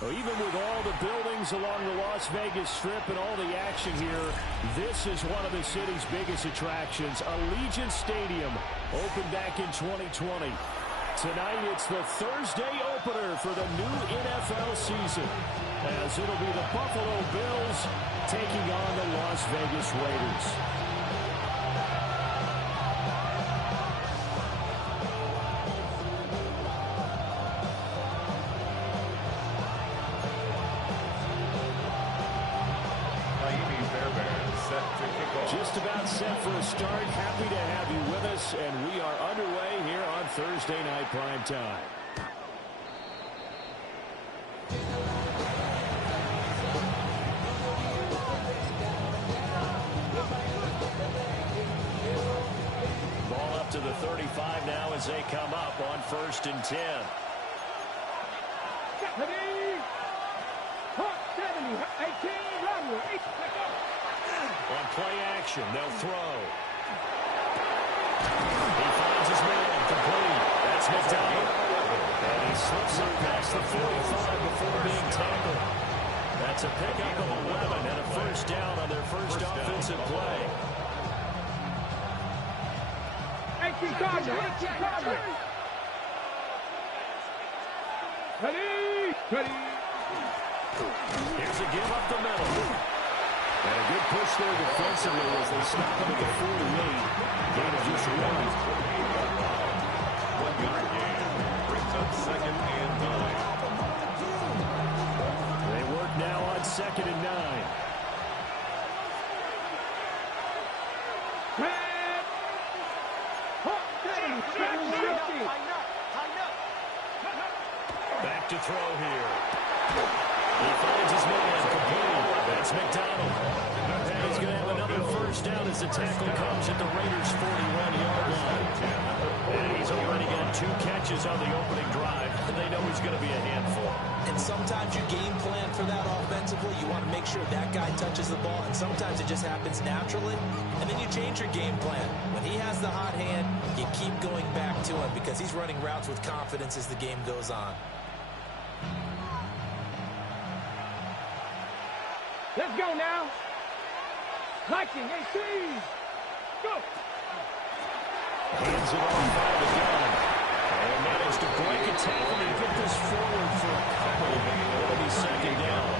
Well, even with all the buildings along the Las Vegas Strip and all the action here, this is one of the city's biggest attractions. Allegiant Stadium opened back in 2020. Tonight, it's the Thursday opener for the new NFL season, as it'll be the Buffalo Bills taking on the Las Vegas Raiders. Just about set for a start. Happy to have you with us, and we are underway here on Thursday Night Prime Time. Ball up to the 35 now as they come up on 1st and 10. On play action, they'll throw. He finds his man, complete. That's McDonald. And he slips up past the 45 before being tackled. That's a pickup of 11 and a first down on their first offensive play. Ready. Here's a give up the middle. And a good push there defensively as they stop him at the 48. Gain of just 1. 1 yard gain. Brings up 2nd and 9. They work now on 2nd and 9. Back to throw here. He finds his man complete. That's McDonald. And he's going to have another first down as the tackle comes at the Raiders' 41-yard line. And he's already got 2 catches on the opening drive. They know he's going to be a handful. And sometimes you game plan for that offensively. You want to make sure that guy touches the ball. And sometimes it just happens naturally. And then you change your game plan. When he has the hot hand, you keep going back to him because he's running routes with confidence as the game goes on. Let's go now. Hiking, AC. Go. Hands it off by the gun. And managed to break a tackle and get this forward for a couple. It'll be 2nd down.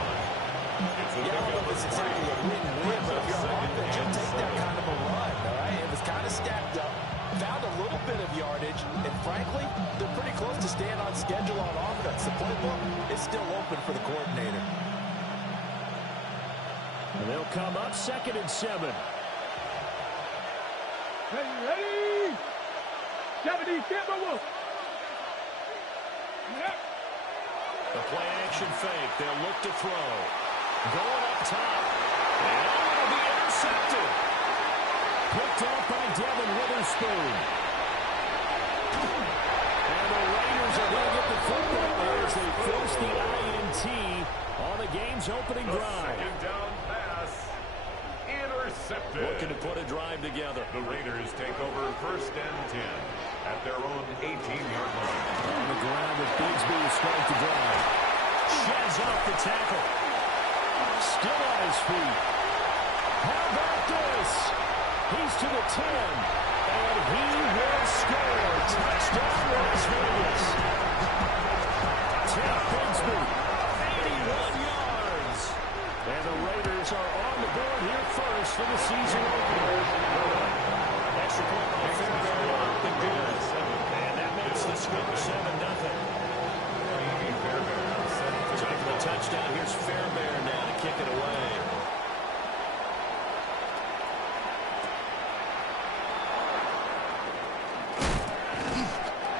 Yeah, I don't know if it's exactly a win-win, but if you're on offense, you'll take that kind of a run, all right? It was kind of stacked up, found a little bit of yardage, and frankly, they're pretty close to staying on schedule on offense. The playbook is still open for the coordinator. And they'll come up 2nd and 7. Ready. 70, The play action fake. They'll look to throw. Going up top. And it'll be intercepted. Picked off by Devin Witherspoon. And the Raiders are going to get the football here as they force the INT on the game's opening drive. 2nd down pass. Intercepted. Looking to put a drive together. The Raiders take over 1st and 10 at their own 18-yard line. On the ground with Bigsby to start the drive. Sheds off the tackle. Still on his feet. How about this? He's to the 10. And he will score. Touchdown Las Vegas. Ted Bigsby. 81 yards. And the Raiders are on the board here first for the season opener. Extra point by Fairbairn up and good. And that makes the score 7-0. Time for the touchdown. Here's Fairbairn now to kick it away.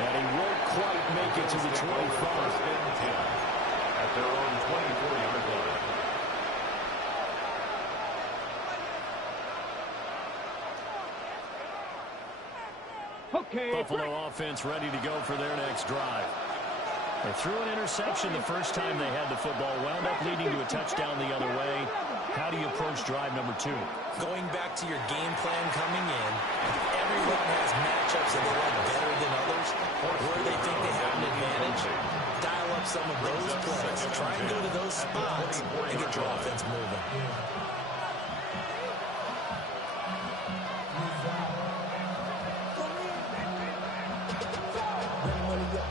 And he won't quite make it to the 25. At their own 24-yard line. Okay. Buffalo offense ready to go for their next drive. They threw an interception the first time they had the football, wound up leading to a touchdown the other way. How do you approach drive number 2? Going back to your game plan coming in, everyone has matchups that they like better than others, or where they think they have an advantage. Dial up some of those plays. Try and go to those spots and get your offense moving.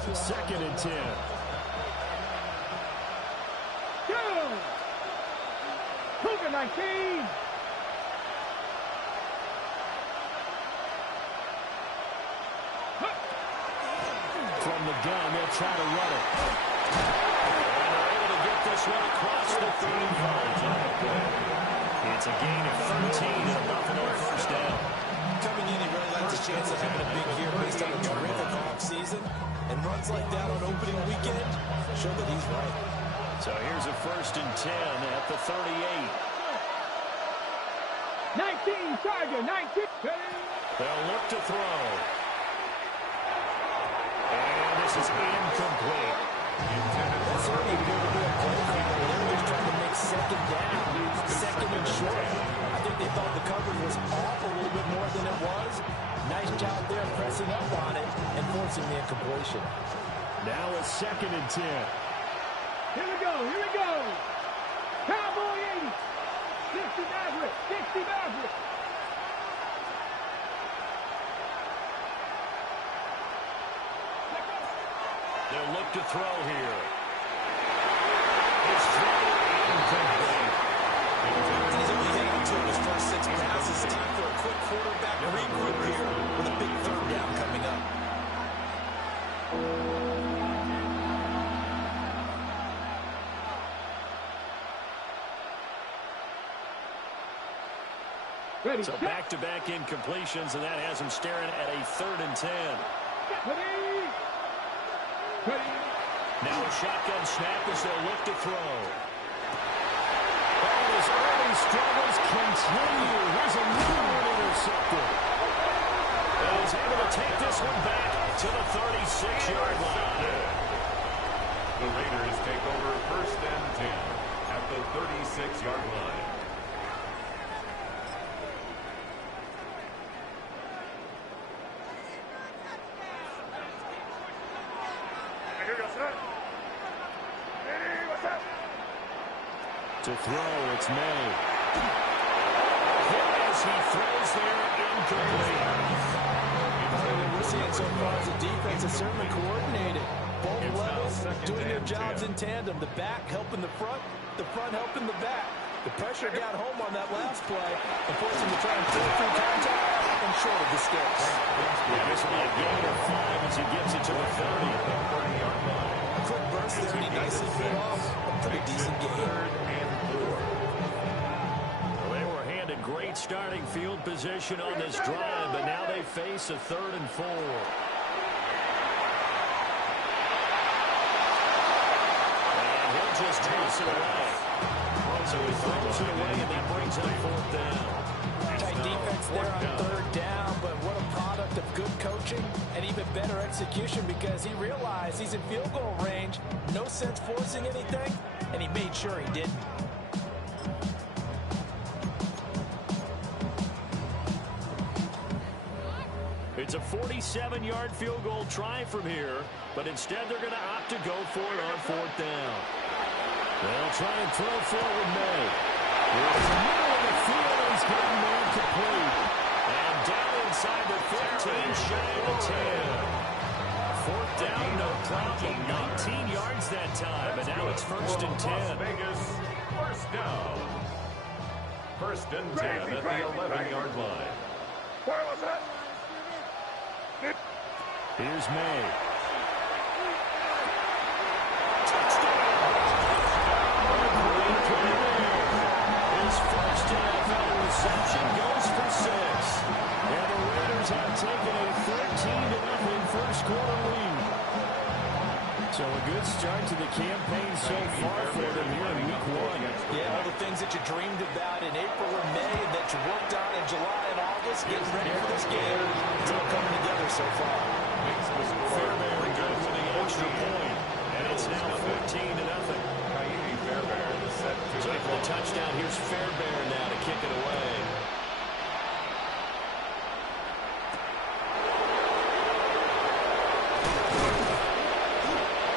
Second and 10. Cougar 19. From the gun, they'll try to run it. And they're able to get this one across the 35. It's a gain of 13 and a Buffalo first down. Coming in, he really likes his chance of having a big year based on a terrific offseason. And runs like that on opening weekend show that he's right. So here's a first and 10 at the 38. 19, Charger, 19. They'll look to throw. And this is incomplete. That's certainly going to be a play call. They're just trying to make second down, second and short. I think they thought the coverage was off a little bit more than it was. Nice job there pressing up on it and forcing the incompletion. Now a second and 10. Here we go, here we go. Cowboy 80. 60 Maverick, 60 Maverick. They'll look to throw here. His throw incomplete. He's only hanging to his first 6 passes. Time for a quick quarterback regroup here with a big third down coming up. Ready, So back-to-back incompletions, and that has him staring at a third and 10. Ready. Ready. Now a shotgun snap as they'll look to throw. And his early struggles continue. Here's another one intercepted. And he's able to take this one back to the 36-yard line. The Raiders take over first and 10 at the 36-yard line. To throw, it's May. As he throws there, incomplete. We're seeing so far as the defense is certainly coordinated. Both levels doing their jobs in tandem. The back helping the front helping the back. The pressure got home on that last play and forced him to try and pull through contact and short of the sticks. This will be a gain of 5 as he gets it to the 30. Quick burst there, and he nicely bit off a pretty decent game. They were handed great starting field position on this drive, but now they face a 3rd and 4. And he'll just toss it away. So he throws it away, and that brings up 4th down. Tight defense there on 3rd down, but what a product of good coaching and even better execution, because he realized he's in field goal range. No sense forcing anything, and he made sure he didn't. It's a 47-yard field goal try from here, but instead they're going to opt to go for it on 4th down. They'll try and throw forward May. In the middle of the field, he's getting there complete. And down inside the 15, shy of the 10. 4th down, no problem. 19 yards that time, and now it's 1st and 10. Las Vegas, first down. 1st and 10 at the 11-yard line. Where was that? Here's May. His first NFL reception goes for 6. And the Raiders have taken a 13-0 first quarter lead. So a good start to the campaign so far for them here in week 1. Yeah, all the things that you dreamed about in April and May that you worked on in July and August, getting ready for this game, it's all coming together so far. Fairbairn good with the extra point. And It's now 14-0. So for the touchdown, here's Fairbairn now to kick it away.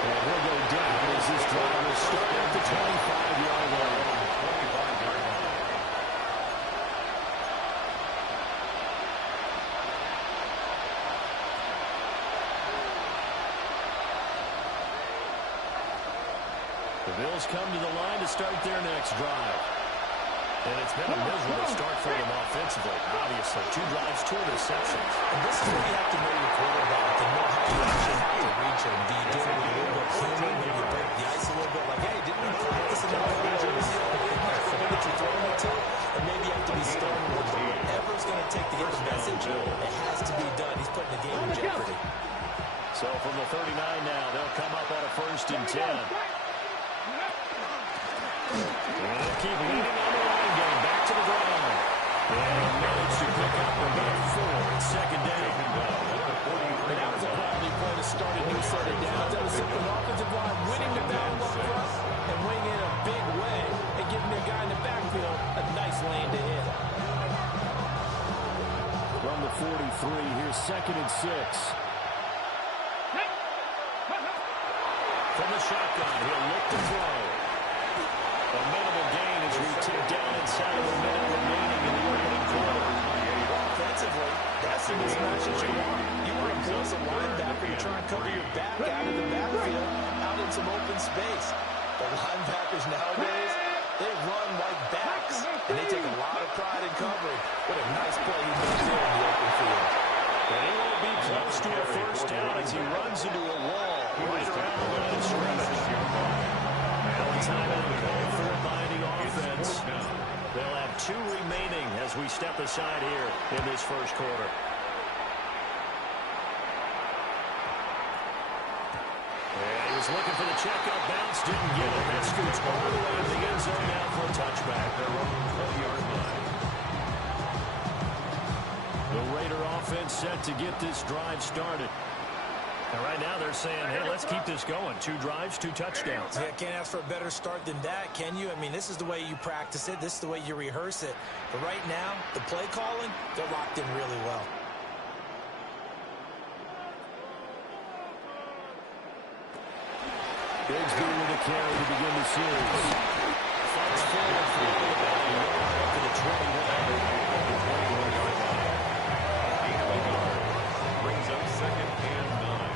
And he'll go down as this drive will start at the 25-yard line. The Bills come to the line to start their next drive. And it's been a miserable start for them offensively. Obviously, 2 drives, 2 interceptions. And this is where you have to know your quarterback and know how you actually have to reach him. Do you do it with a little bit of humor? Maybe you break the ice a little bit like, hey, didn't we practice in that range? That you're throwing it to? And maybe you have to be stern with whatever it's going to take to get the message. It has to be done. He's putting the game in jeopardy. So from the 39 now, they'll come up on a 1st and 10. And they'll keep leading on the line game. Back to the ground. And managed to pick up about 4. It's 2nd down. And that was a quality play to start a new set of downs. That was simply an offensive line winning the battle up front and winning in a big way and giving their guy in the backfield a nice lane to hit. From the 43, here's 2nd and 6. From the shotgun, he'll look to throw. A minimal gain as we tick down inside of a minute remaining in the opening quarter. Offensively, that's the mismatch that you want. You want to force a linebacker to try and cover your back out of the backfield, out in some open space. The linebackers nowadays, they run like backs, and they take a lot of pride in covering. What a nice play he made there in the open field. And he won't be close to a 1st down as he runs into a wall right around the line of scrimmage. Timeout call for a binding offense. They'll have 2 remaining as we step aside here in this 1st quarter. And he was looking for the checkout bounce, didn't get it. That scoots all the way to the end zone now for a touchback. They're on the 20-yard line. The Raider offense set to get this drive started. And right now they're saying, hey, let's keep this going. 2 drives, 2 touchdowns. Yeah, can't ask for a better start than that, can you? I mean, this is the way you practice it. This is the way you rehearse it. But right now, the play calling, they're locked in really well. Bigsby with a carry to begin the series. Fights forward for up to the 21-yard line. Brings up 2nd and 9.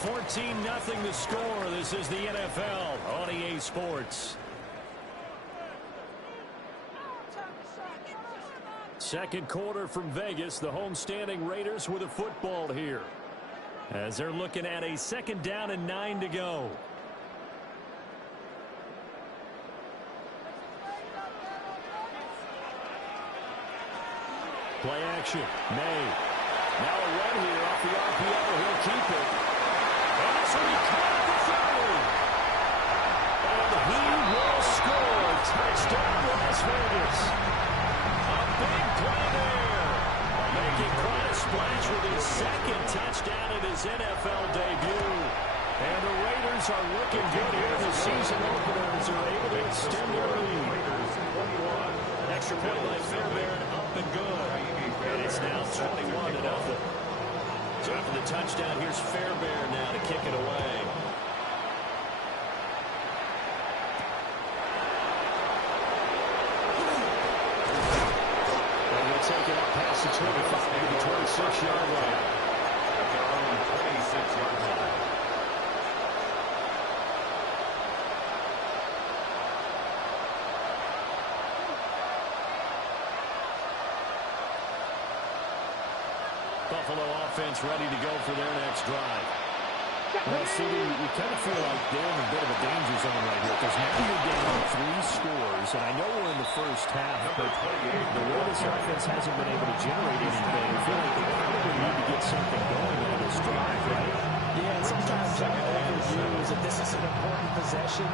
14-0 the score. This is the NFL on EA Sports. 2nd quarter from Vegas. The homestanding Raiders with a football here, as they're looking at a 2nd down and 9 to go. Play action. May. Now a run here off the RPO. He'll keep it. And this will be caught at the 30. And he will score. Touchdown, Las Vegas. A big play there. Making quite a splash with his 2nd touchdown in his NFL debut. And the Raiders are looking good here in the season openers. They're able to extend their lead. An extra point by Fairbairn, up and good. And it's now 21-0. So after the touchdown, here's Fairbairn now to kick it away. They're going to take it up past the 25 to the 26-yard line. At their own 26-yard line. Buffalo offense ready to go for their next drive. Well, CD, you kind of feel like they're in a bit of a danger zone right here, because now you're down 3 scores, and I know we're in the first half, but the Raiders offense hasn't been able to generate anything. I feel like they probably need to get something going on this drive, right? Yeah, and sometimes I overuse that this is an important possession,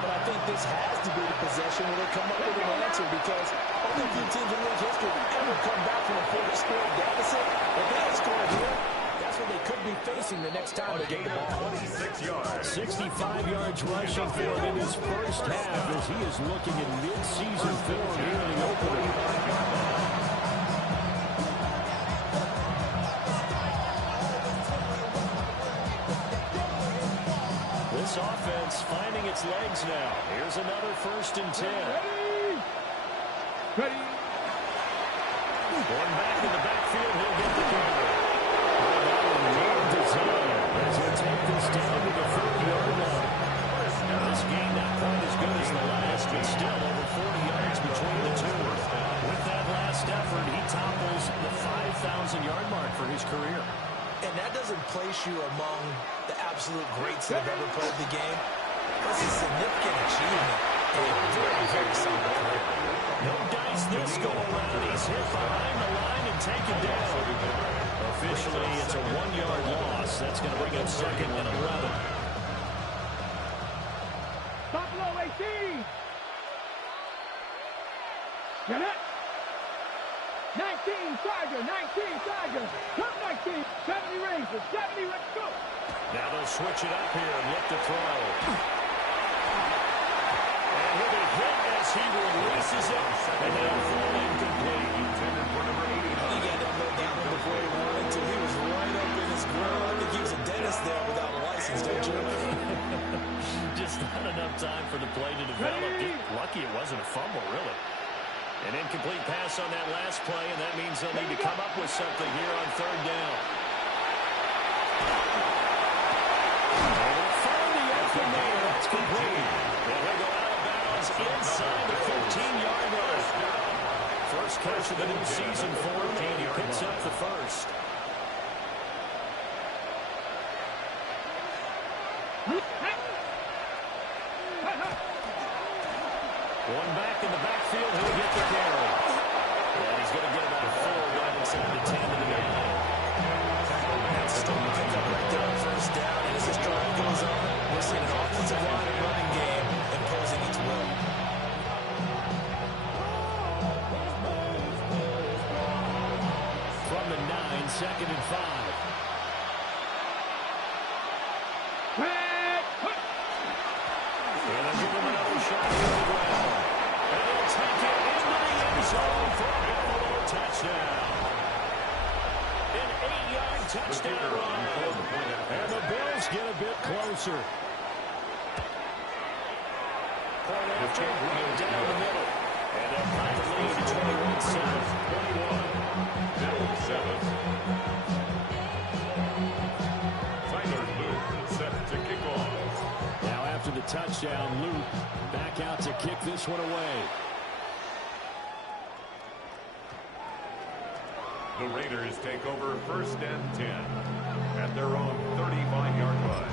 but I think this has to be the possession where they come up with an answer, because only a few teams in league history ever come back from a 40-score deficit. If they don't score here, that's what they could be facing the next time they get the ball. 26 yards. 65 yards rushing for him in his first half as he is looking at mid-season form here in the opener. This offense finding its legs now. Here's another 1st and 10. Ready. One back in the backfield, he'll get the carry. Well designed as he'll take this down to the 40-yard line. This game not quite as good as the last, but still over 40 yards between the two. With that last effort, he topples the 5,000-yard mark for his career. And that doesn't place you among the absolute greats that have ever played the game. That's a significant achievement. And very, very solid career. No dice this go around. He's hit behind the line and taken down. Officially, it's a 1-yard loss. That's going to bring up 2nd and 11. Buffalo 18. Get it. 19 Tiger, 19 Tiger. Come 19. 70 Rangers, 70 Rangers. Go. Now they'll switch it up here and look to throw. And he'll be hit as he releases it. And they'll fall incomplete. Intended for number 89. He got that low down before he wanted to. He was right up in his grill. I think he was a dentist there without a license, don't you? Just not enough time for the play to develop. Just lucky it wasn't a fumble, really. An incomplete pass on that last play, and that means they'll need to come up with something here on 3rd down. Find the open there. It's complete. And he'll go out of bounds inside the 15-yard line. First catch of the new season for him, and he picks up the first. One back in the backfield, he'll get the carry. And he's going to get about 4 right inside the 10 to the 9. That's a strong pickup right there on 1st down. And as this drive goes on, we're seeing an offensive line and running game imposing its will. From the 9, 2nd and 5. And they'll give him another shot here on the ground. And he'll take it into the end zone for a Buffalo touchdown. An 8-yard touchdown run. And the Bills get a bit closer. Point after, down the middle. And they'll cut the lead to 21-7. 21. Bills 7. Tyler Luke set to kick off. Now after the touchdown, Luke back out to kick this one away. The Raiders take over 1st and 10 at their own 35-yard line.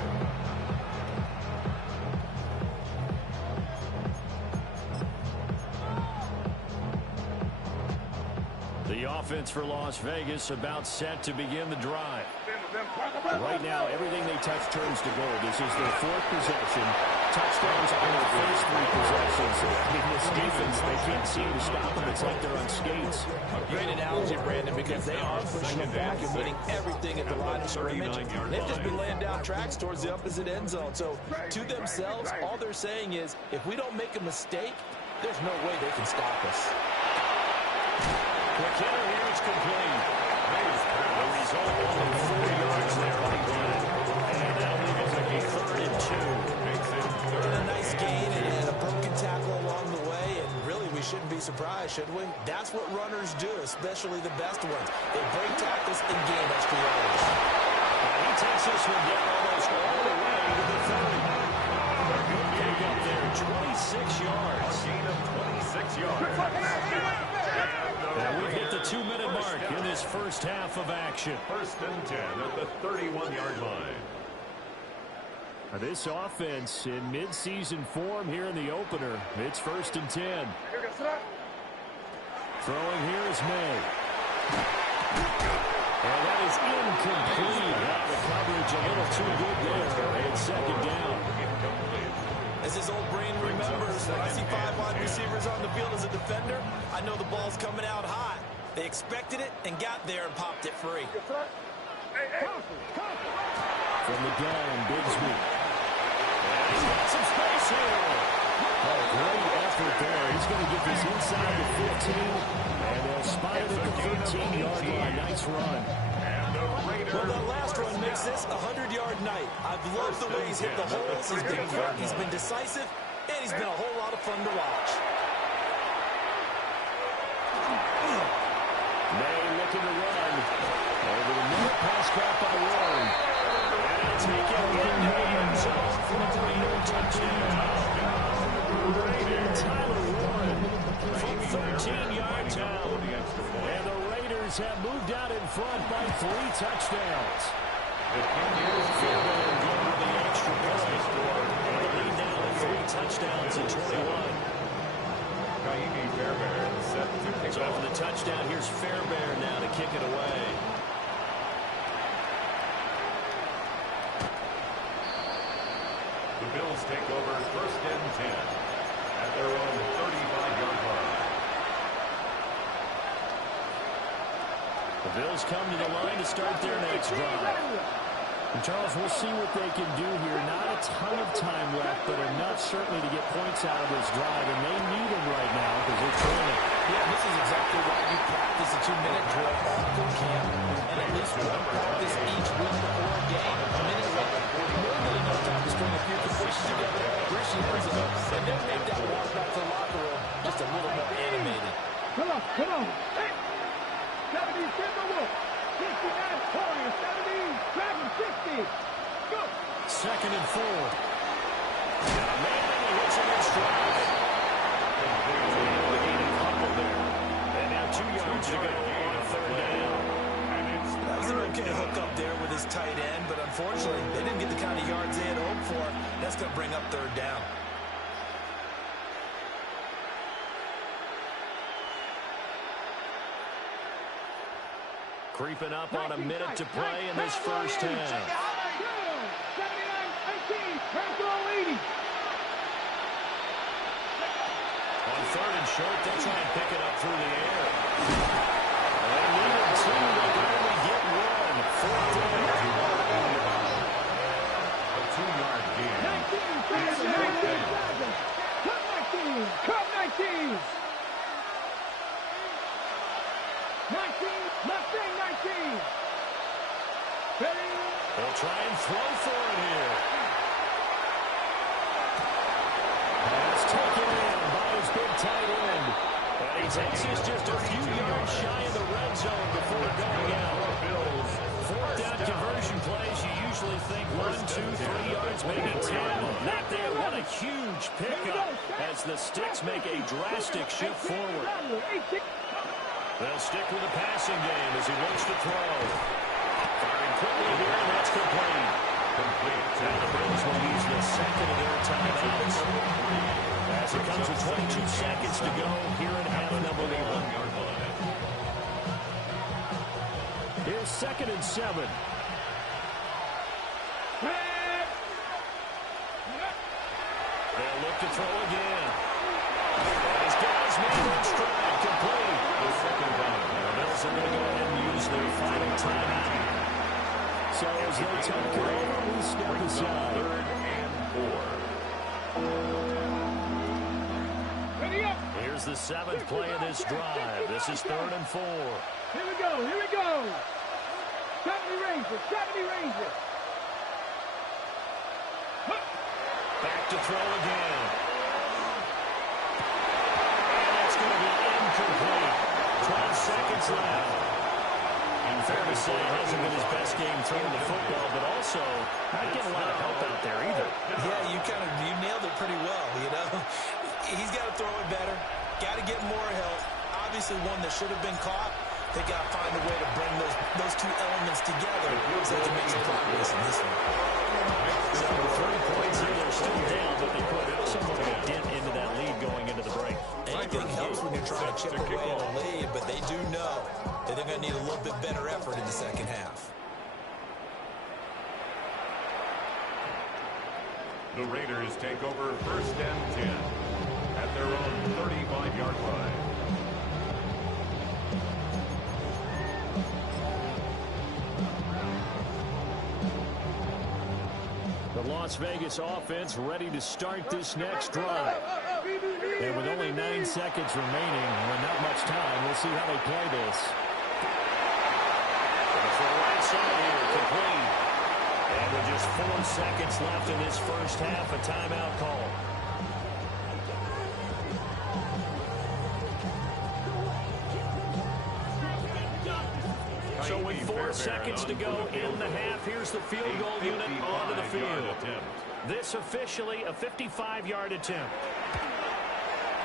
The offense for Las Vegas about set to begin the drive. Right now, everything they touch turns to gold. This is their 4th possession. Touchdowns on their first 3 possessions. In this defense, they can't seem to stop them. It's like they're on skates. Great analogy, Brandon, because they are pushing them back and winning everything at the line of scrimmage. They've just been laying down tracks towards the opposite end zone. So, to themselves, all they're saying is, if we don't make a mistake, there's no way they can stop us. Quick hitter here, it's complete. The result, only 4 yards there on the ground. And that'll leave it with a 3rd and 2. And a nice gain and a broken tackle along the way, and really we shouldn't be surprised, should we? That's what runners do, especially the best ones. They break tackles and gain extra yardage. He takes this one down almost all the way to the 30. A good pick up there, 26 yards. A gain of 26 yards. And we've hit the 2-minute mark in this first half of action. 1st and 10 at the 31-yard line. This offense in mid-season form here in the opener. It's 1st and 10. Throwing here is May. And that is incomplete. The coverage a little too good there. And 2nd down. As his old brain remembers, when I see 5 wide receivers on the field as a defender, I know the ball's coming out hot. They expected it and got there and popped it free. From the gun, Bigsby. And he's got some space here. Oh, great effort there. He's going to get this inside the 15, and they'll spot it at the 13-yard line. Nice run. Well, that last run makes this a 100-yard night. I've loved the way he's hit the holes. He's been quick, he's been decisive, and he's been a whole lot of fun to watch. May looking to run. Over the middle, pass caught by Warren. And taken in the end zone for the Raider touchdown. Tyler Warren from 13-yard down. And the Raiders have moved out in front by 3 touchdowns. Fairbairn going with the extra point. And the lead now at 3 touchdowns in 21. So for the touchdown, here's Fairbairn now to kick it away. The Bills take over 1st and 10 at their own 35-yard line. The Bills come to the line to start their next drive. And Charles, we'll see what they can do here. Not a ton of time left, but enough certainly to get points out of this drive, and they need them right now because they're trailing. Yeah, this is exactly why you practice a 2-minute drill all through camp, and at least one practice each week before a game. A minute left, more than enough time to string a few completions together, appreciate them, and then make that walk back to the locker room just a little more animated. Come on. Hey! 70 Timberwolves. 69 Warriors. 70 Dragon 60. Go! 2nd and 4. Got a man and he hits it in stride. The gain of Humble there. And now 2 yards to go on 3rd down. That was an okay hook up there with his tight end, but unfortunately, they didn't get the kind of yards they had hoped for. That's going to bring up 3rd down. Creeping up on a minute to play in this first half. 79-19. On 3rd and short, they'll try and pick it up through the air. They needed 2, they can only get 1. 4th down. A 2-yard gain. 19. Come 19. 19. They'll try and throw for it here. Pass taken in by his big tight end. And he takes this just a few yards shy of the red zone before going out. 4th down conversion plays, you usually think 1, 2, 3 yards, maybe 10. Not there. What a huge pickup as the Sticks make a drastic shift forward. They'll stick with the passing game as he looks to throw. Firing quickly here, and that's complete. And the Bills will use the 2nd of their timeouts. As it comes with 22 seconds to go here in half number 1. Here's 2nd and 7. They'll look to throw again. These guys made it stride complete. The 2nd down. The Bills are going to go ahead and use their final timeout. So as they take it over, we step aside. 3rd and 4. Here's the 7th play of this drive. This is 3rd and 4. Here we go. 70 Rangers. Back to throw again. And it's going to be incomplete. 12 seconds left. And fair to say, it hasn't been his best game throwing the football, but also not getting a lot of help out there either. Yeah, you nailed it pretty well, you know. He's got to throw it better. Got to get more help. Obviously one that should have been caught. They got to find a way to bring those 2 elements together so they can make some progress in this one. So 3 points here, they're still down, but they put somewhat of a dent into that lead going into the break. Anything helps when you're trying to chip away at a lead, but they do know that they're going to need a little bit better effort in the second half. The Raiders take over 1st and 10 at their own 35-yard line. The Las Vegas offense ready to start this next drive. And with only 9 seconds remaining and not much time, we'll see how they play this. For the right side here, complete. And with just 4 seconds left in this first half, a timeout call. So with 4 seconds to go in the half, here's the field goal unit onto the field. This officially a 55-yard attempt.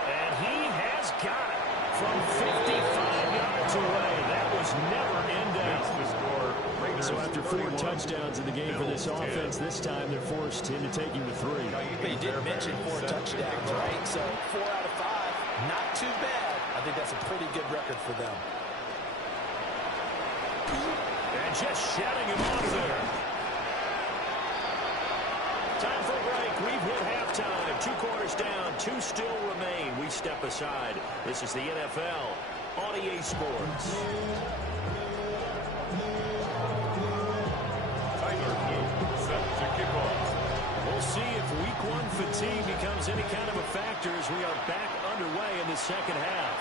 And he has got it from 55 yards away. That was never in doubt. So after 4 touchdowns in the game for this offense, this time they're forced into taking the 3. They did mention 4 touchdowns, right? So 4 out of 5, not too bad. I think that's a pretty good record for them. And just shutting him off there. Time for a break. We've hit halftime. 2 quarters down. 2 still remain. We step aside. This is the NFL on EA Sports. Set to kick off. We'll see if week 1 fatigue becomes any kind of a factor as we are back underway in the second half.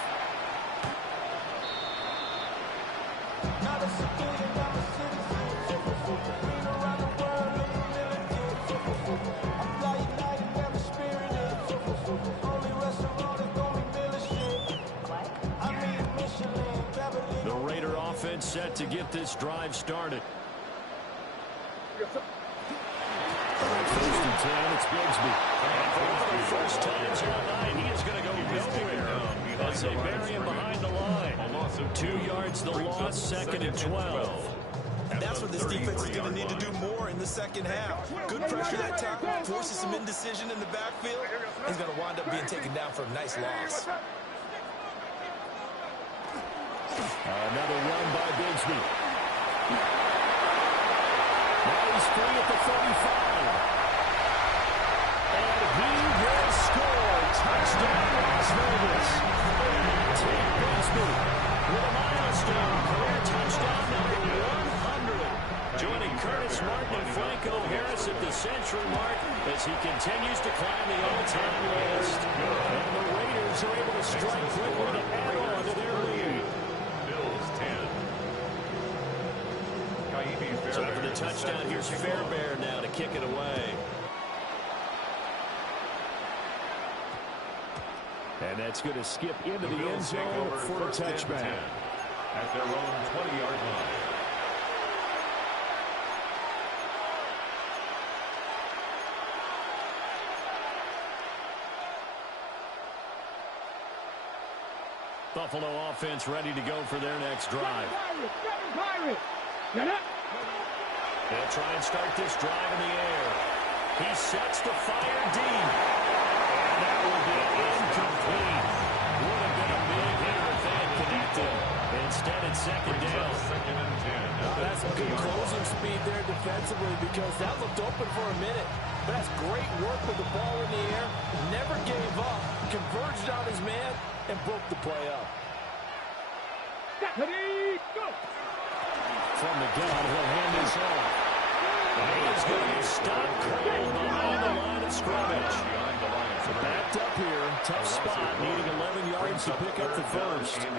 The Raider offense set to get this drive started. First and 10, it's Bigsby. And for one of the first times here tonight, he is going to go nowhere as they bury him behind the line. 2 yards the loss, 2nd and 12. And that's what this defense is going to need to do more in the second half. Good pressure that time, forces some indecision in the backfield. He's going to wind up being taken down for a nice loss. Another run by Bigsby. Now he's free at the 35. And he will score. Touchdown, Las Vegas. Take Bigsby with a milestone. Career touchdown number 100. Joining Curtis Martin and Franco Harris at the century mark as he continues to climb the all-time list. And the Raiders are able to strike quickly to add on to their lead. So after the touchdown, here's Fairbairn now to kick it away. And that's going to skip into the end zone for a touchback. At their own 20-yard line. Buffalo offense ready to go for their next drive. They'll try and start this drive in the air. He sets the fire deep. And that will be incomplete. Would have been a big hitter if they had connected. Instead, it's 2nd down. 2nd and 10. That's good closing speed there defensively because that looked open for a minute. But that's great work with the ball in the air. Never gave up. Converged on his man and broke the play up. Ready, go! From the gun, he'll hand this off. And he is going to stop cold behind the line of scrimmage. Backed up here, tough spot, needing 11 yards to pick up the first. On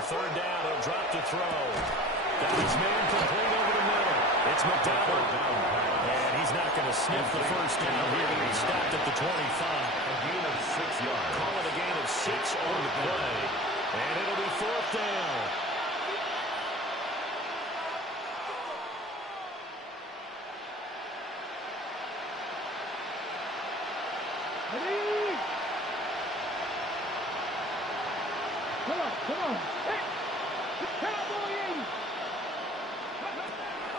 3rd down, he'll drop to throw. Got his man complete over the middle. It's McDonald. And he's not going to sniff the first down here. He stopped at the 25. A gain of 6 yards. Call it a gain of 6 on the play. And it'll be 4th down. Ready? Come on. Hey! Cowboy 80!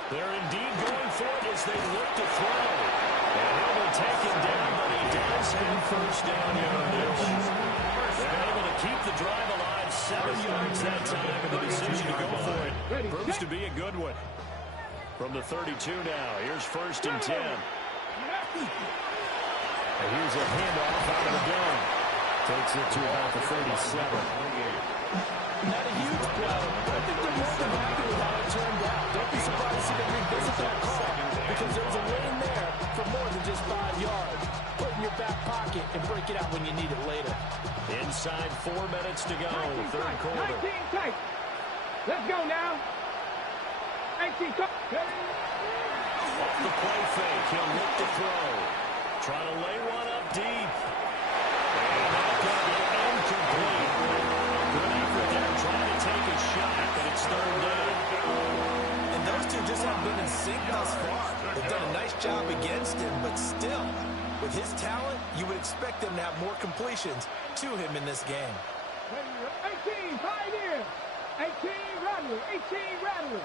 They're indeed going for it as they look to throw. And he'll be taken down, but he does have first down yardage. They're able to keep the drive alive, 7 yards that time, and the decision to go for it proves to be a good one. From the 32 now, here's 1st and 10. And here's a handoff out of the gun. Takes it to about the 37. Not a huge play, but I think they're more than happy with how it turned out. Don't be surprised to see them revisit that call, because there was a lane there for more than just 5 yards. Put it in your back pocket and break it out when you need it later. Inside 4 minutes to go, third quarter. 19 tight. Let's go now. 18 tight. Off the play fake, he'll look to throw. Trying to lay one up deep. And that's going to be incomplete. Good effort there, trying to take a shot, but it's third down. And those two just haven't been in sync thus far. They've done a nice job against him, but still, with his talent, you would expect them to have more completions to him in this game. 18 Pioneer. 18 Rattler. 18 Rattler.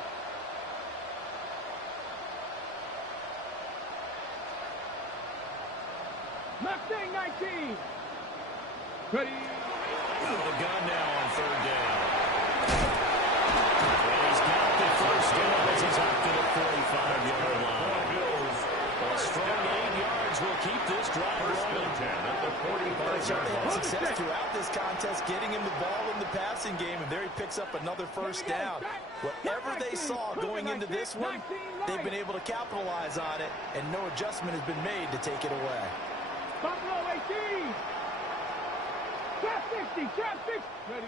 Mustang 19. Ready. Out of the gun now on third down. And he's got the first down as he's up to the 45-yard line. A strong 8 yards will keep this drive rolling. They certainly had success throughout this contest, getting him the ball in the passing game, and there he picks up another first down. Whatever they saw going into this one, they've been able to capitalize on it, and no adjustment has been made to take it away. Buffalo 18. Trap 60. Trap 60. Ready.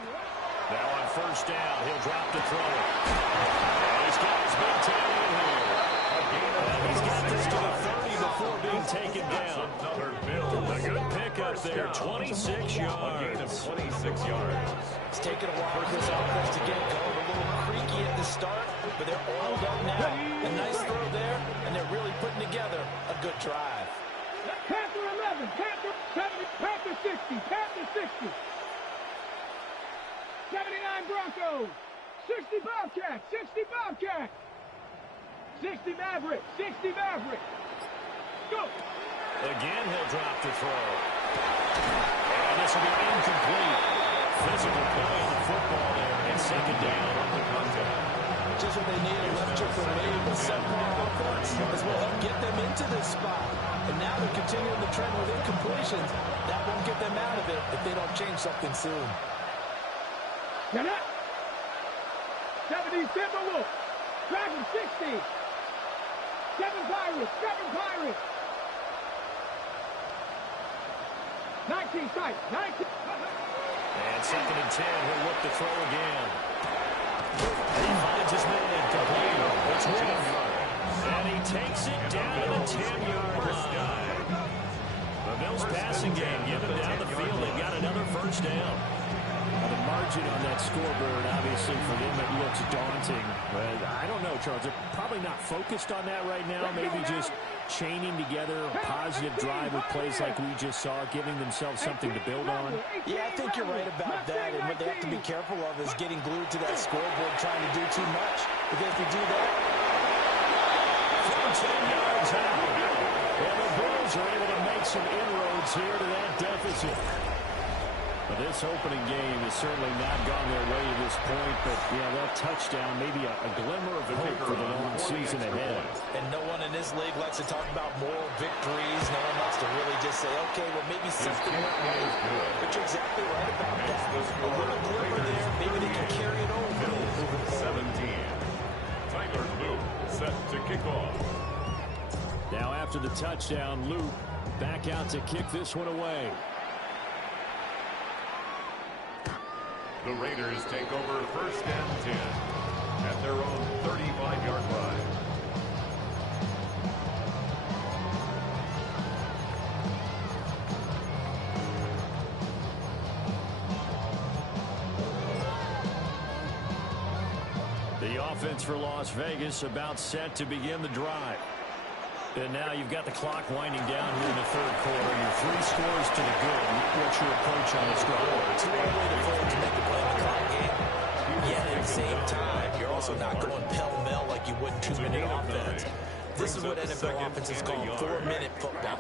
Now on first down, he'll drop to throw it. And he's got his big time in here. And he's got this to the 30 before being taken down. A good pickup there, 26 yards. 26 yards. It's taken a while for this offense to get going, a little creaky at the start, but they're oiled up now. A nice throw there, and they're really putting together a good drive. Panther 11. Panther 70. Panther 60. Panther 60. 79 Broncos. 60 Bobcats. 60 Bobcats. 60 Maverick. 60 Maverick. Go. Again, he'll drop to throw. And this will be incomplete. Physical play on the football there. And second down on the contact. Just what they need, a left check from Maybe, but subpar offense as will help get them into this spot. And now they're continuing the trend with incompletions. That won't get them out of it if they don't change something soon. Get up. 70 Timberwolves. Dragon 60. 7 Pirates. 7 Pirates. 19 tight. 19. And second and 10, he'll look to throw again. And he finds his man incomplete. It's Wolf. And he takes it down to the 10-yard line. The Bills passing game, give him down the field. They've got another first down. The margin on that scoreboard, obviously, for them, it looks daunting. But I don't know, Charles. They're probably not focused on that right now. Maybe just chaining together a positive drive with plays like we just saw, giving themselves something to build on. Yeah, I think you're right about that. And what they have to be careful of is getting glued to that scoreboard, trying to do too much. Because if you do that, from 10 yards out, and the Bills are able to make some inroads here to that deficit. But this opening game has certainly not gone their way at this point. But, yeah, that touchdown, maybe a glimmer of hope for the long season ahead. And no one in this league likes to talk about moral victories. No one wants to really just say, okay, well, maybe something went right. But you're exactly right about that. A little glimmer there. Maybe they can carry it over. 17. Tyler Luke set to kick off. Now after the touchdown, Luke back out to kick this one away. The Raiders take over first and 10 at their own 35-yard line. The offense for Las Vegas about set to begin the drive. And now you've got the clock winding down here in the third quarter. Your 3 scores to the good. What's your approach on this drive? It's one way to make the play in the clock game. Yet at the same time, you're also not going pell-mell like you would 2-minute offense. This is what NFL offenses call 4-minute football.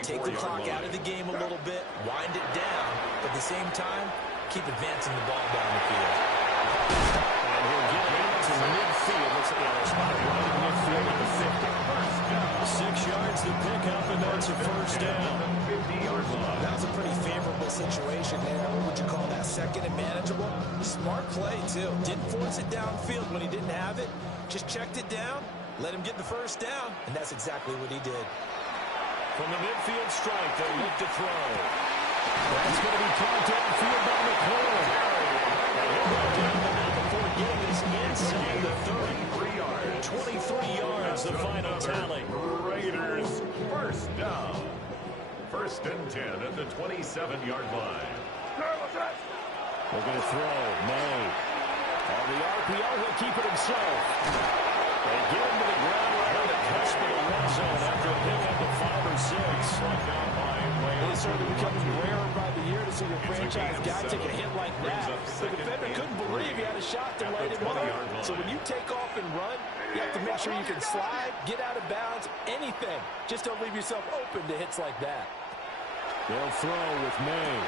Take the clock out of the game a little bit, wind it down, but at the same time, keep advancing the ball down the field. And he'll get it to midfield. Looks like they're spotted right in midfield at the 50. 6 yards to pick up, and that's a first down. That was a pretty favorable situation there. What would you call that? Second and manageable? Smart play, too. Didn't force it downfield when he didn't have it. Just checked it down, let him get the first down, and that's exactly what he did. From the midfield strike, they look to throw. That's going to be caught downfield by McCoy. And he'll go down the now before getting this inside the 30. 23 yards, the final tally. Raiders first down. First and 10 at the 27-yard line. They're going to throw. May. On the RPO, he'll keep it himself. They get him to the ground right on the cusp of the red zone after a pickup of 5 or 6. It is certainly becoming rarer by the year to see your franchise guy take a hit like that. The defender couldn't believe he had a shot to light him up. So when you take off and run, you have to make sure you can slide, get out of bounds, anything. Just don't leave yourself open to hits like that. They'll throw with May.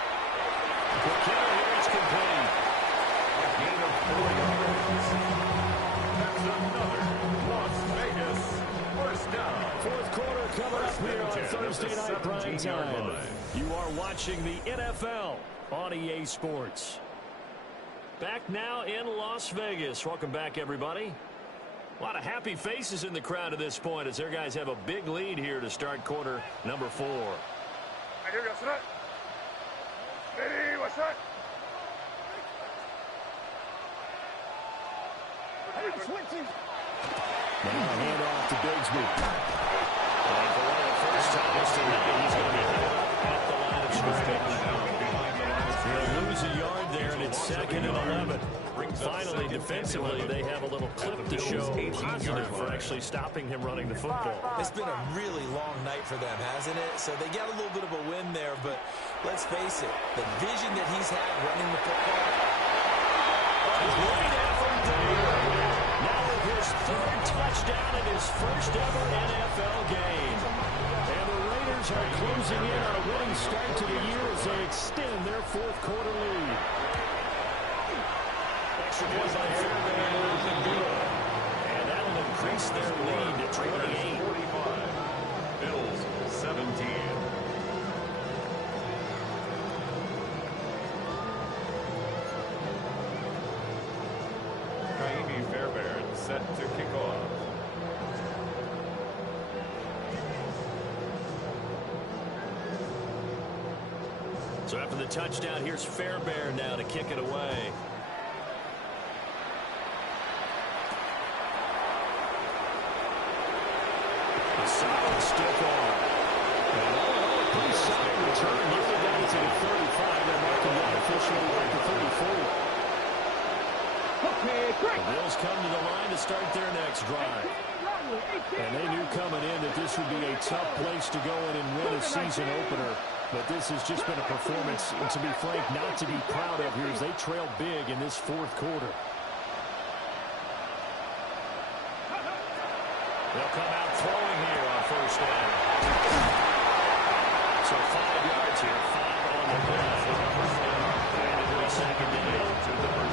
The carry here is complete. A gain of 4 yards. That's another Las Vegas first down. Fourth quarter coming up here on Thursday night prime time. You are watching the NFL on EA Sports. Back now in Las Vegas. Welcome back, everybody. A lot of happy faces in the crowd at this point as their guys have a big lead here to start quarter number 4. Now hand off to Bigsby. And for one of the first times tonight, he's going to be at the line of scrimmage. They'll lose a yard there, and it's 2nd and 11. Finally, defensively, they have a little clip to show positive for actually stopping him running the football. It's been a really long night for them, hasn't it? So they got a little bit of a win there, but let's face it, the vision that he's had running the football. Great effort there. Now with his 3rd touchdown in his first ever NFL game. And the Raiders are closing in on a winning start to the year as they extend their 4th quarter lead. Extra point by Fairbairn. And that'll increase their lead to 28. 45. Bills 17. Fairbairn set to kick off. So after the touchdown, here's Fairbairn now to kick it away. A solid stick on. And a pretty solid return. Nearly got it to the 35. They're marking down officially at the 34. The Bills come to the line to start their next drive. And they knew coming in that this would be a tough place to go in and win a season opener. But this has just been a performance, and to be frank, not to be proud of here as they trail big in this 4th quarter. They'll come out throwing here on first down. So 5 yards here, 5 on the play. And it'll be 2nd down.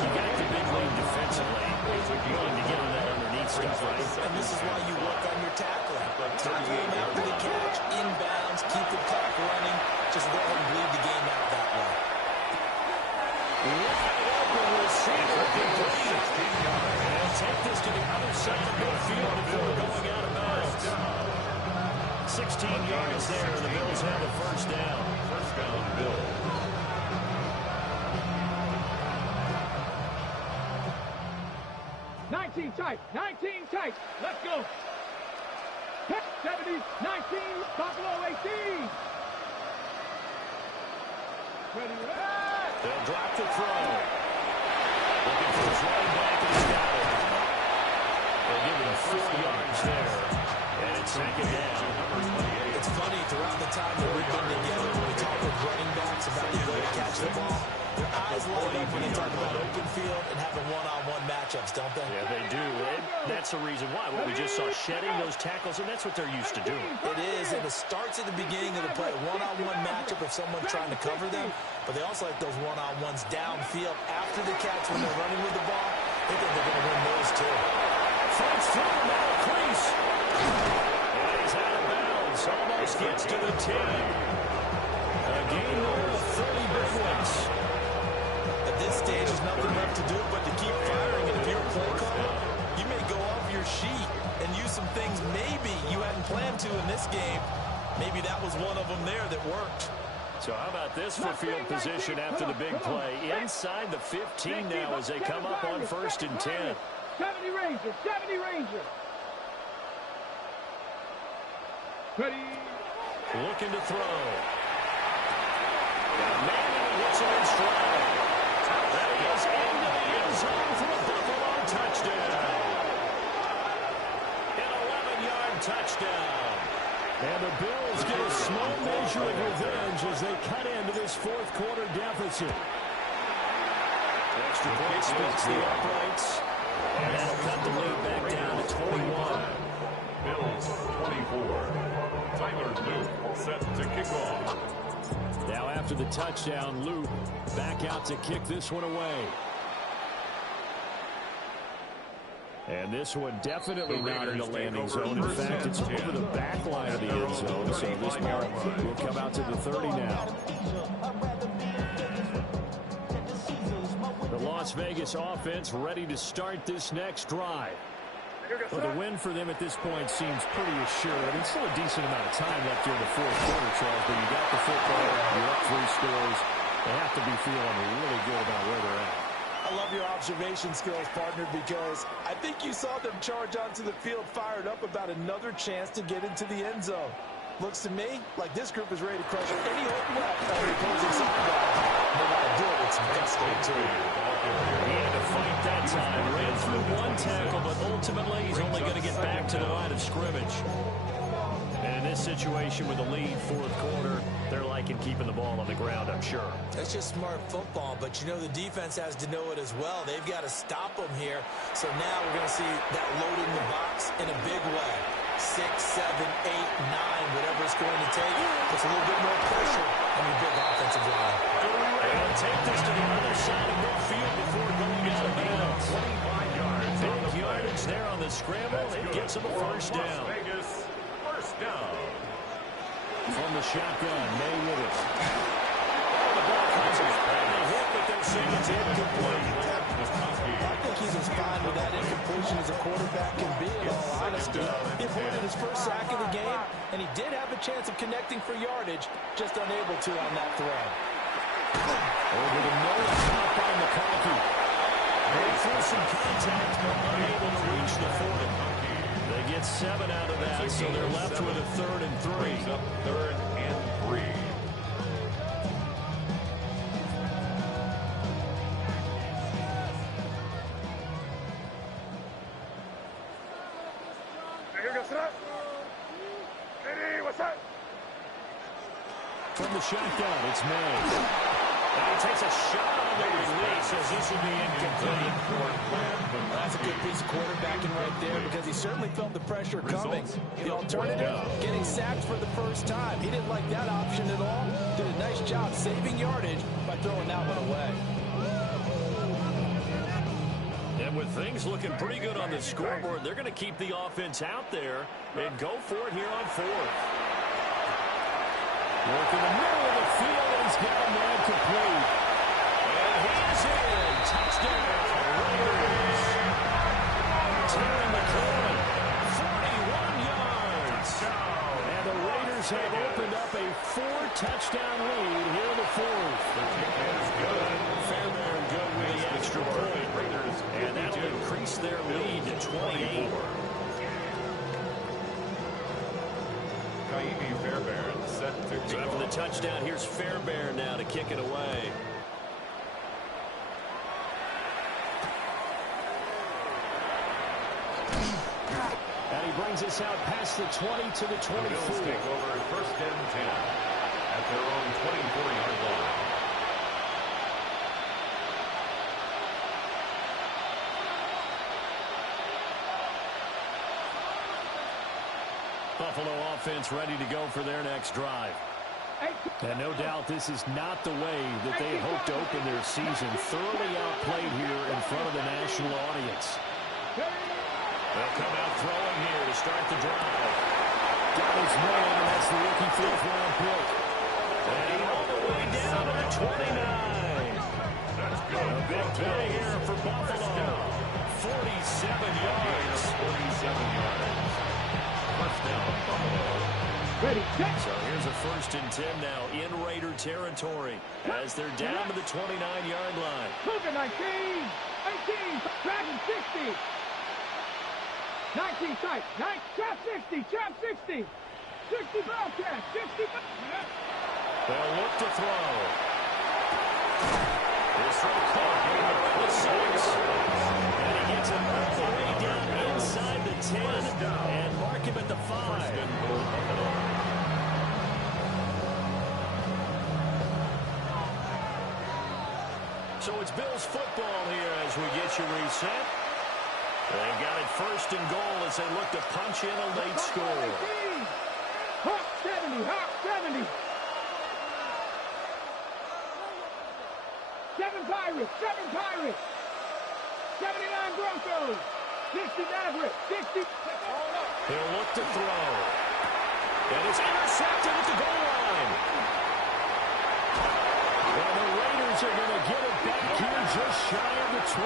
You got the big lead defensively. Willing to get on that underneath stuff, right? And this is why you work on your tackling. Tackle him after the catch, inbounds, keep the clock running. Just go ahead and bleed the game out that way. Wide open receiver, complete. And they'll take this to the other side of midfield before going out of bounds. 16 yards there, and the Bills have a first down. First down, Bills. 19 tight, 19 tight. Let's go. 70, 19, Buffalo 18. Ready, They'll drop the throw. Looking for his running back, and he's got it. They'll give him 4 yards there. And it's 2nd down. It's funny, throughout the time that we've been together, when we talk with running backs about the ability to catch the ball, their eyes light up when they talk about open field and having one-on-one matchups, don't they? Yeah, they do. And that's the reason why. What we just saw, shedding those tackles, and that's what they're used to doing. It is, and it starts at the beginning of the play. One-on-one matchup if someone's trying to cover them, but they also like those one-on-ones downfield after the catch when they're running with the ball. think they're going to win those, too. Fights through him out of crease. And he's out of bounds. Almost gets to the 10. A game there of 30 big ones. At this stage, there's nothing left to do but to keep firing. And if you're a play caller, you may go off your sheet and use some things maybe you hadn't planned to in this game. Maybe that was one of them there that worked. So how about this for field position after the big play? Inside the 15 now as they come up on 1st and 10. 70 Ranger, 70 Ranger. Ready. Looking to throw. Manning hits it in stride. That is into the end zone for a Buffalo touchdown. An 11-yard touchdown. And the Bills get a small measure of revenge as they cut into this fourth quarter deficit. Extra point splits the uprights. And that'll cut the lead back down to 21. Bills 24. Tyler Luke set to kick off. Now after the touchdown, Luke back out to kick this one away. And this one definitely not in the landing zone. In fact, it's over the back line of the end zone. So this ball will come out to the 30 now. The Las Vegas offense ready to start this next drive. Well, the win for them at this point seems pretty assured. I mean, still a decent amount of time left here in the fourth quarter, Charles, but you got the football, you're up 3 scores. They have to be feeling really good about where they're at. I love your observation skills, partner, because I think you saw them charge onto the field fired up about another chance to get into the end zone. Looks to me like this group is ready to crush any hope left on the opposing sideline. They got to do it with some gusto, too. He had to fight that time. Ran through 1 tackle, but ultimately he's only going to get back to the line of scrimmage. And in this situation with the lead, fourth quarter, they're liking keeping the ball on the ground, I'm sure. That's just smart football, but you know the defense has to know it as well. They've got to stop them here. So now we're going to see that loading the box in a big way. 6, 7, 8, 9, whatever it's going to take. Puts a little bit more pressure on your big offensive line. And take this to the other side of midfield before going out of bounds. 25 yards. Big yardage there on the scramble. It gets him a first down. Las Vegas, first down. From the shotgun, May with it. The ball comes in and they hit, but they're saying it's incomplete. I think he's as fine with that incompletion as a quarterback can be, in all honesty. He avoided his first sack of the game, and he did have a chance of connecting for yardage, just unable to on that throw. Over the middle, top by McConkey. They threw some contact, but unable to reach the 40. They get 7 out of that, so they're left with a 3rd and 3. Brings up 3rd and 3. From the shotgun, it's May. And he takes a shot on the release as this will be incomplete. That's a good piece of quarterbacking right there because he certainly felt the pressure coming. The alternative, getting sacked for the first time. He didn't like that option at all. Did a nice job saving yardage by throwing that one away. And with things looking pretty good on the scoreboard, they're going to keep the offense out there and go for it here on 4th. Work in the middle of the field, and he's got a man complete. And he's in. Touchdown, Raiders. Tearing the corner, 41 yards. And the Raiders have opened up a 4-touchdown lead here in the 4th. Fairbairn good with the extra point. And that'll increase their lead to 28. Fairbairn set to kick So after off. the touchdown, here's Fairbairn now to kick it away. And he brings us out past the 20 to the 24. The Bills take over 1st and 10 at their own 24-yard line. Buffalo offense ready to go for their next drive. And no doubt this is not the way that they had hoped to open their season. Thoroughly outplayed here in front of the national audience. They'll come out throwing here to start the drive. Got his man, and that's the rookie fourth-round pick. And all the way down to the 29. That's good. A big play here for Buffalo. 47 yards. 47 yards. First down, Buffalo. Ready, set. So here's a 1st and 10 now in Raider territory as they're down to the 29-yard line. Cougar 19, 18, Dragon 60. 19 tight, 9, trap 60, trap 60. 60 Bobcat, 60. They'll look to throw. This throw caught around the 6. And he gets it all the way down inside the 10 and mark him at the 5. So it's Bills football here as we get you reset. They got it 1st and goal as they look to punch in a late score. Hawk 70, Hawk 70. 7 Pirates, 7 Pirates. 79 Broncos. 60 Mavericks, 60. He'll look to throw. And it's intercepted at the goal line. Well, the Raiders are going to get it back here just shy of the 20.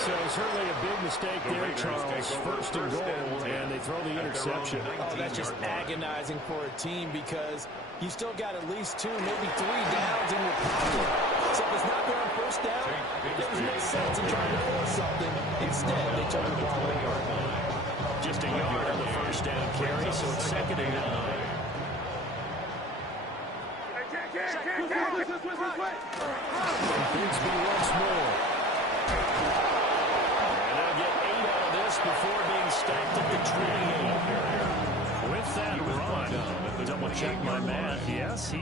So certainly a big mistake there, Charles. 1st and goal, and they throw the interception. Oh, that's just agonizing for a team because you still got at least 2, maybe 3 downs in your pocket. So if it's not there on 1st down, there's no sense in trying to force something. Instead, they turn the ball over. Just a yard on the 1st down carry, so it's 2nd and 9. Bigsby once more. And they'll get 8 out of this before being stacked at the 28. With that run, double check my math. Yes, he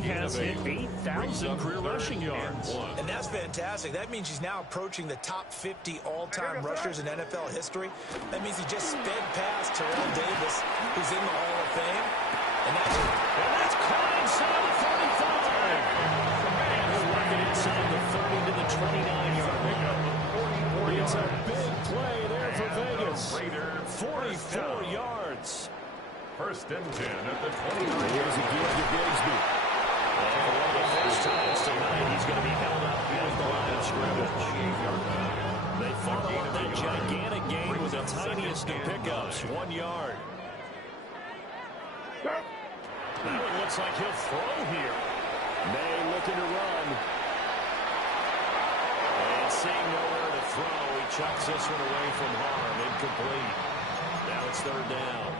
has hit 8,000 career rushing yards. And that's fantastic. That means he's now approaching the top 50 all-time rushers in NFL history. That means he just sped past Terrell Davis, who's in the Hall of Fame. And that's caught inside the 35. And he'll work it inside the 30 to the 29-yard line. It's a big play there for Vegas. 44 yards. 1st and 10 at the 29. Here's a give to Bigsby. And for one of the first times tonight, he's going to be held up at the line of scrimmage. They follow up that gigantic gain with the tiniest of pickups, 1 yard. Now it looks like he'll throw here. May looking to run. And seeing nowhere to throw, he chucks this one away from harm. Incomplete. Now it's 3rd down.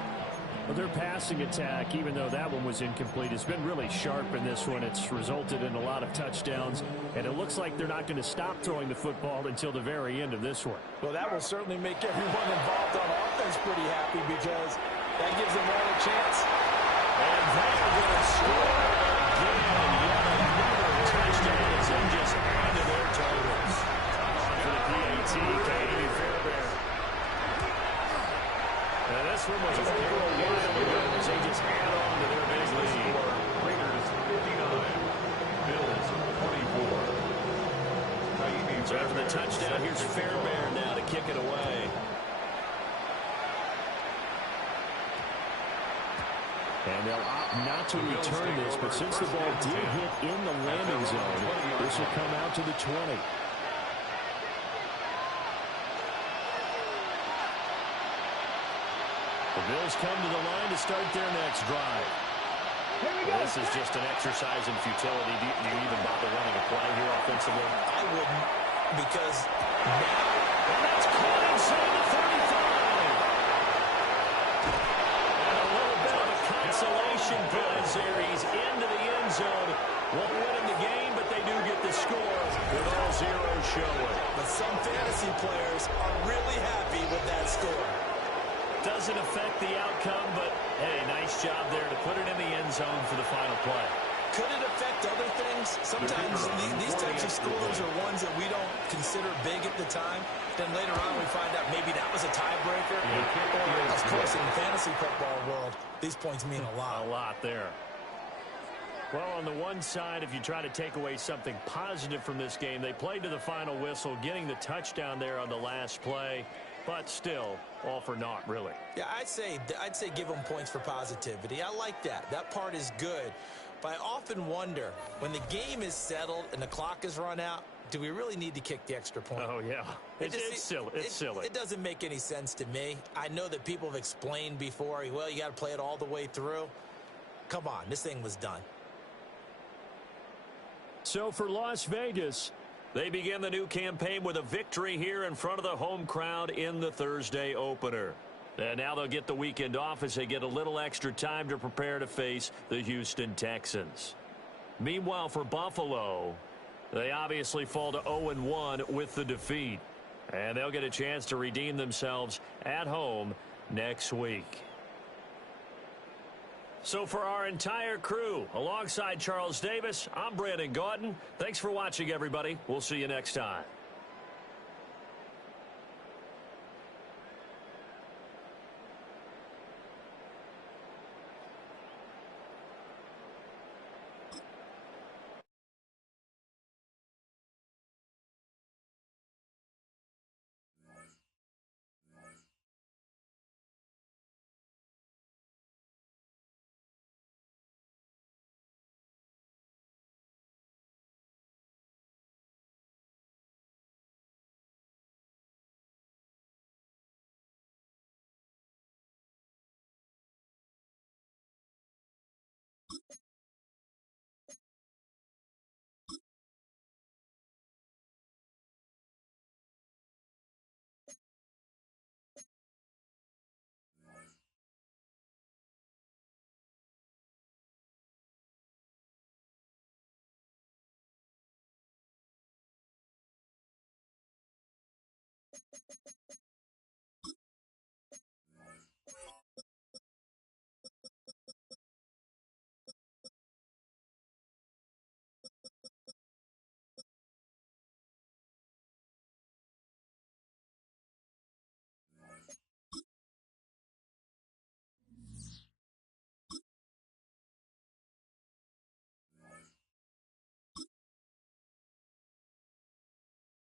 Well, their passing attack, even though that one was incomplete, has been really sharp in this one. It's resulted in a lot of touchdowns, and it looks like they're not going to stop throwing the football until the very end of this one. well, that will certainly make everyone involved on offense pretty happy because that gives them all a chance. And they're going to score again. Yet another touchdown as they just add to their totals. For the PAT, Katie Fairbairn. Now this one was a while ago as they just add on to their big lead. Raiders 59. Bills 24. So after the touchdown, here's Fairbairn now to kick it away. And they'll opt not to return this, but since the ball did hit in the landing zone, this will come out to the 20. The Bills come to the line to start their next drive. This is just an exercise in futility. Do you even bother running a play here offensively? I wouldn't because now... And that's caught inside the 35. And a little bit of a consolation prize there. He's into the end zone. Won't win in the game, but they do get the score with all zeros showing. But some fantasy players are really happy with that score. Doesn't affect the outcome, but, hey, nice job there to put it in the end zone for the final play. Could it affect other things? Sometimes these types of scores are ones that we don't consider big at the time. Then later on we find out maybe that was a tiebreaker. Of course, in the fantasy football world, these points mean a lot. A lot there. Well, on the one side, if you try to take away something positive from this game, they played to the final whistle, getting the touchdown there on the last play, but still, all for naught, really. Yeah, I'd say give them points for positivity. I like that. That part is good. But I often wonder, when the game is settled and the clock is run out, do we really need to kick the extra point? Oh, yeah. It's silly. It's silly. It doesn't make any sense to me. I know that people have explained before, well, you got to play it all the way through. Come on, this thing was done. So for Las Vegas, they begin the new campaign with a victory here in front of the home crowd in the Thursday opener. And now they'll get the weekend off as they get a little extra time to prepare to face the Houston Texans. Meanwhile, for Buffalo, they obviously fall to 0-1 with the defeat. And they'll get a chance to redeem themselves at home next week. So for our entire crew, alongside Charles Davis, I'm Brandon Gaudin. Thanks for watching, everybody. We'll see you next time.